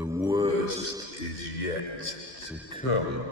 The worst is yet to come.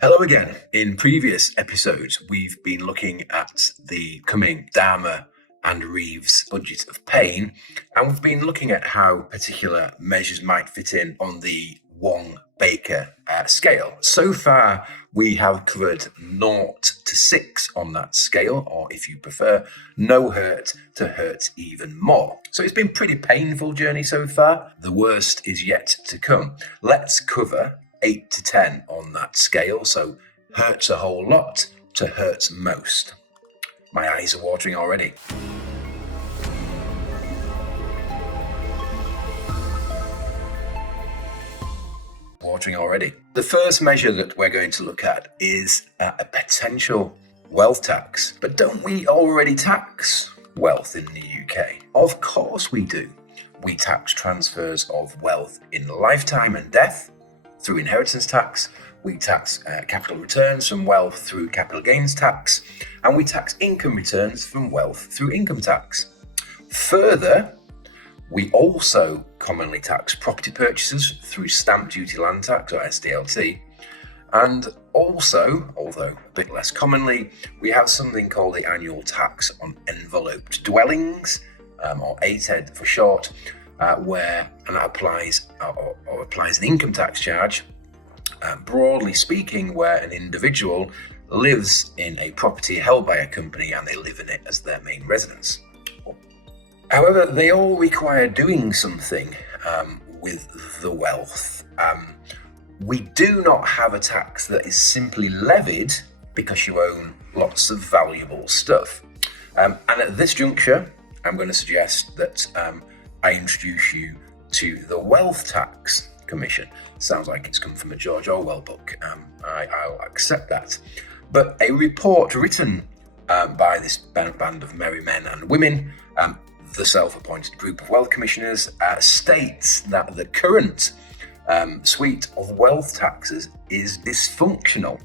Hello again. In previous episodes, we've been looking at the coming Dahmer and Reeves budget of pain, and we've been looking at how particular measures might fit in on the Wong-Baker scale. So far, we have covered 0 to 6 on that scale, or if you prefer, no hurt to hurt even more. So it's been a pretty painful journey so far. The worst is yet to come. Let's cover 8 to 10 on that scale, so hurts a whole lot to hurts most. My eyes are watering already. The first measure that we're going to look at is a potential wealth tax. But don't we already tax wealth in the UK? Of course we do. We tax transfers of wealth in lifetime and death through inheritance tax. We tax capital returns from wealth through capital gains tax. And we tax income returns from wealth through income tax. Further, we also commonly tax property purchases through stamp duty land tax or SDLT. And also, although a bit less commonly, we have something called the annual tax on enveloped dwellings, or ATED for short, where and that applies an income tax charge, broadly speaking, where an individual lives in a property held by a company and they live in it as their main residence. However, they all require doing something with the wealth. We do not have a tax that is simply levied because you own lots of valuable stuff. And at this juncture, I'm going to suggest that I introduce you to the Wealth Tax Commission. Sounds like it's come from a George Orwell book. I'll accept that. But a report written by this band of merry men and women, the self-appointed group of wealth commissioners, states that the current suite of wealth taxes is dysfunctional.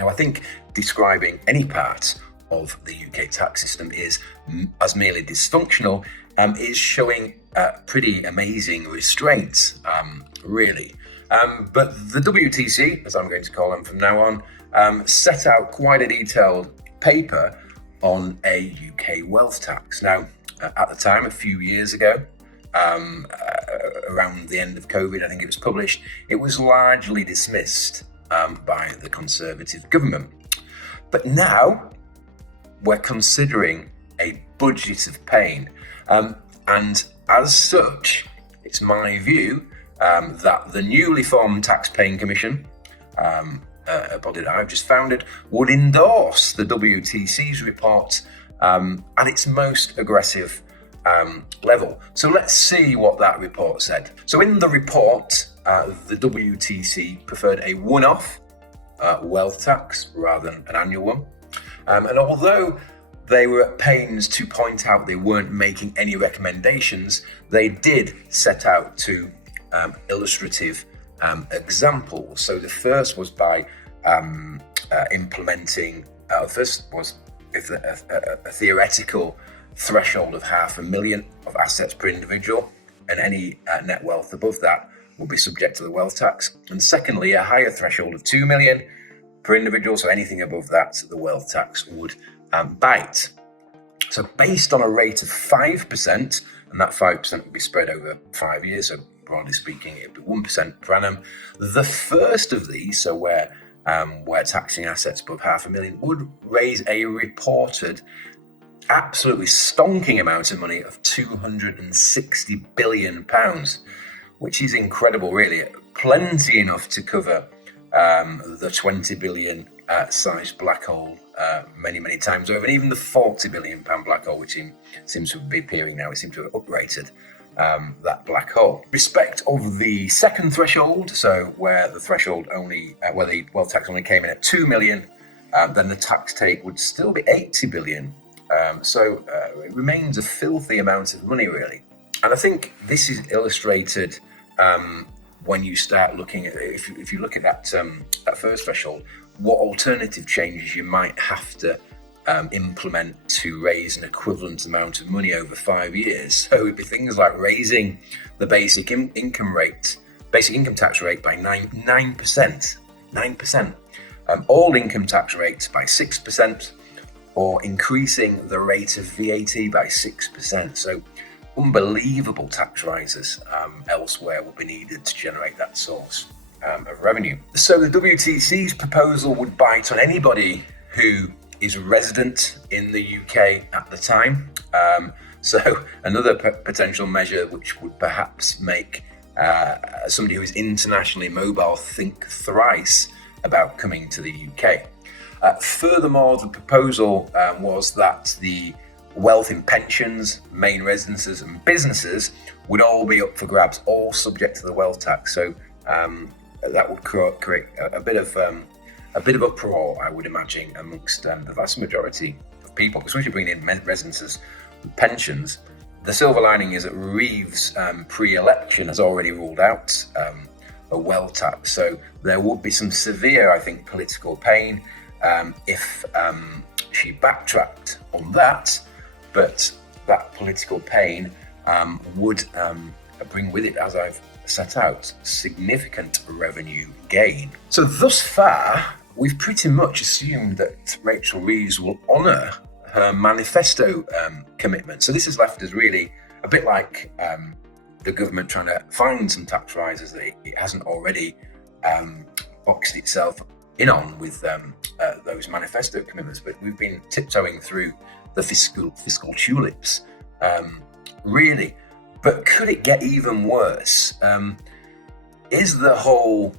Now, I think describing any part of the UK tax system as merely dysfunctional is showing pretty amazing restraints, really. But the WTC, as I'm going to call them from now on, set out quite a detailed paper on a UK wealth tax. Now, at the time, a few years ago, around the end of COVID, I think it was published, it was largely dismissed by the Conservative government. But now we're considering a budget of pain. And as such, it's my view that the newly formed Tax-Paying Commission, a body that I've just founded, would endorse the WTC's report at its most aggressive level. So let's see what that report said. So in the report, the WTC preferred a one-off wealth tax rather than an annual one. And although they were at pains to point out they weren't making any recommendations, they did set out two illustrative examples. So the first was by implementing, first was a theoretical threshold of $500,000 of assets per individual, and any net wealth above that will be subject to the wealth tax. And secondly, a higher threshold of $2 million per individual, so anything above that, the wealth tax would bite. So based on a rate of 5%, and that 5% would be spread over 5 years, so broadly speaking, it would be 1% per annum. The first of these, so where taxing assets above $500,000, would raise a reported absolutely stonking amount of money of £260 billion, which is incredible, really. Plenty enough to cover the 20 billion sized black hole many times over, and even the 40 billion pound black hole, which seems to be appearing now. We seem to have uprated that black hole. Respect of the second threshold, so where the threshold only, where the wealth tax only came in at 2 million, then the tax take would still be 80 billion. So it remains a filthy amount of money, really. And I think this is illustrated when you start looking at, if you look at that first threshold, what alternative changes you might have to implement to raise an equivalent amount of money over 5 years. So it would be things like raising the basic income rate basic income tax rate by 9%. 9%. All income tax rates by 6%, or increasing the rate of VAT by 6%. So unbelievable tax rises elsewhere will be needed to generate that source of revenue. So the WTC's proposal would bite on anybody who is resident in the UK at the time. So another potential measure which would perhaps make somebody who is internationally mobile think thrice about coming to the UK. Furthermore, the proposal was that the wealth in pensions, main residences and businesses would all be up for grabs, all subject to the wealth tax. So that would create a bit of uproar, I would imagine, amongst the vast majority of people, especially bringing in residences and pensions. The silver lining is that Reeves pre-election has already ruled out a wealth tax. So there would be some severe, I think, political pain if she backtracked on that. But that political pain would bring with it, as I've set out, significant revenue gain. So thus far, we've pretty much assumed that Rachel Reeves will honour her manifesto commitment. So this has left us really a bit like the government trying to find some tax rises that it hasn't already boxed itself in on with those manifesto commitments. But we've been tiptoeing through the fiscal tulips, really. But could it get even worse? Is the whole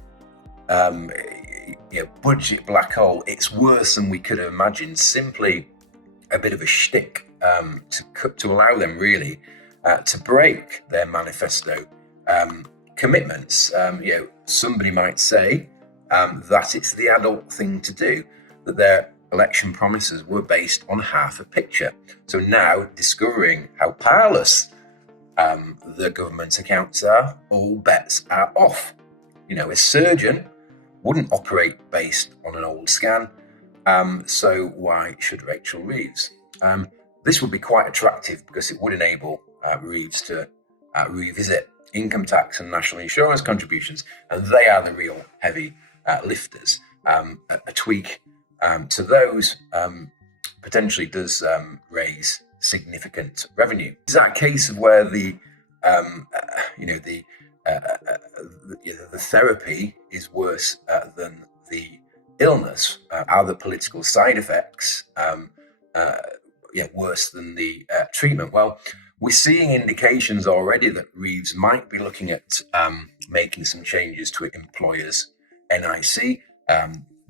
budget black hole, it's worse than we could have imagined, simply a bit of a shtick to allow them really to break their manifesto commitments? Somebody might say that it's the adult thing to do, that their election promises were based on half a picture. So now, discovering how powerless the government accounts are, all bets are off. A surgeon wouldn't operate based on an old scan, so why should Rachel Reeves? This would be quite attractive because it would enable Reeves to revisit income tax and national insurance contributions, and they are the real heavy lifters. A tweak to those potentially does raise significant revenue. Is that a case of where the therapy is worse than the illness? Are the political side effects worse than the treatment? Well, we're seeing indications already that Reeves might be looking at making some changes to employers' NIC.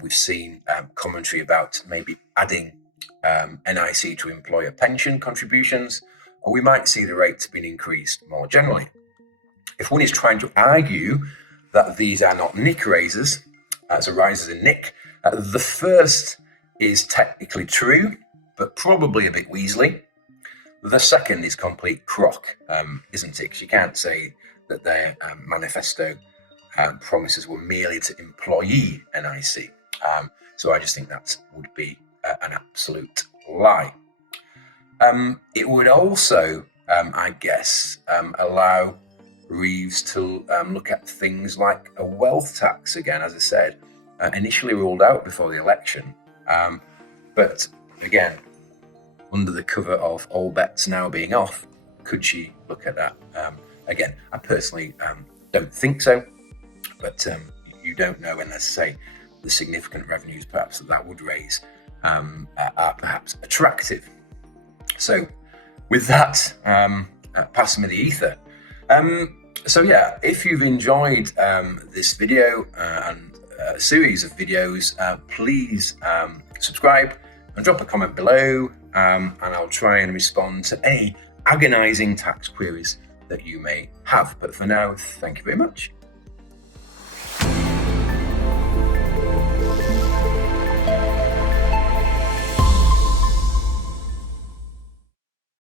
We've seen commentary about maybe adding NIC to employer pension contributions, or we might see the rates being increased more generally. If one is trying to argue that these are not NIC raises, so rises in NIC, the first is technically true, but probably a bit Weasley. The second is complete crock, isn't it? Because you can't say that their manifesto promises were merely to employee NIC. So I just think that would be an absolute lie. It would also, I guess, allow Reeves to look at things like a wealth tax again, as I said, initially ruled out before the election. But again, under the cover of all bets now being off, could she look at that? Again, I personally don't think so, but you don't know, and let's say the significant revenues perhaps that would raise are perhaps attractive. So with that, pass me the ether. If you've enjoyed this video and a series of videos, please subscribe and drop a comment below, and I'll try and respond to any agonizing tax queries that you may have. But for now, thank you very much.